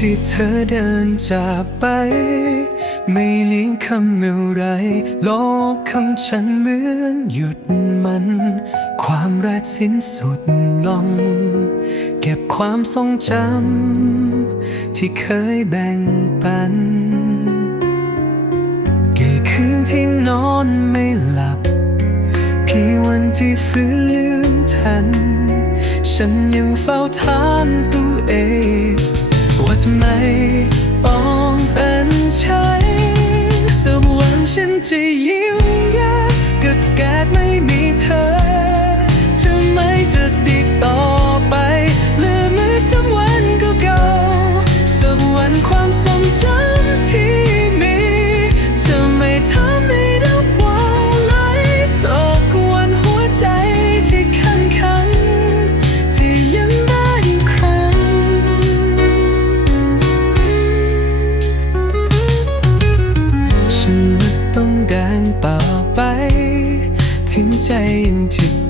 ที่เธอเดินจากไป ไม่เลี้ยงคำอะไรโลกคำฉันเหมือนหยุดมัน ความรักสิ้นสุดลง เก็บความทรงจำที่เคยแบ่งปัน กี่คืนที่นอนไม่หลับ กี่วันที่ฟื้นลืมทัน ฉันยังเฝ้าถาม วัน ใจยังจิต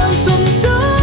ความทรงจำ